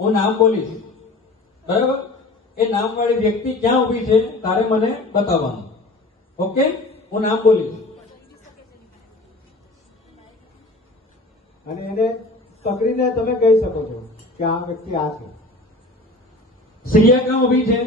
હું નામ બોલીશ, બરાબર? એ નામ વાળી વ્યક્તિ ક્યાં ઊભી છે તારે મને બતાવવાનું. ઓકે? હું નામ બોલીશ અને એને પકડીને તમે કહી શકો છો કે આ વ્યક્તિ આ છે. સિરિયા ક્યાં ઊભી છે?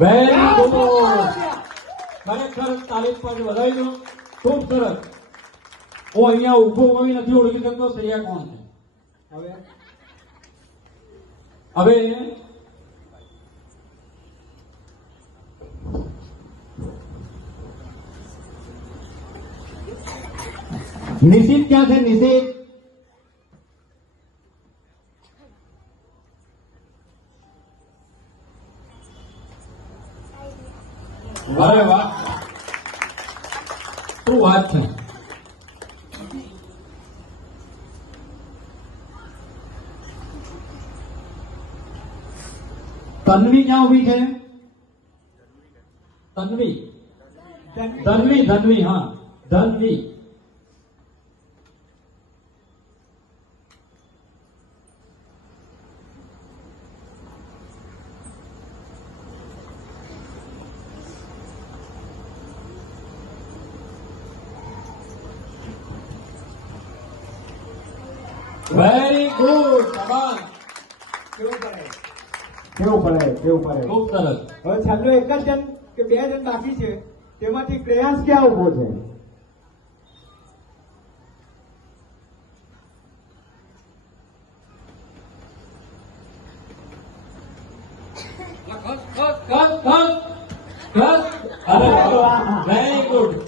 Very good. ખરેખર તાલીમ પર વધાવી દો. ખૂબ સરસ. હું અહીંયા ઉભો હોઈ નથી ઓળખી શકતો સિરિયા કોણ છે. હવે નિશિત ક્યાં છે? નિશિત અરે વાહ, શું વાત છે. તન્વી ક્યાં ઉભી છે? તન્વી ધન્વી ધન્વી હા ધન્વી. Very good. શાબાશ. કેવું પડે કેવું પડે કેવું પડે. ખૂબ સરસ. હવે છેલ્લો એક જ જણ કે બે જણ બાકી છે, તેમાંથી પ્રયાસ ક્યાં ઉભો છે? અરે વેરી ગુડ.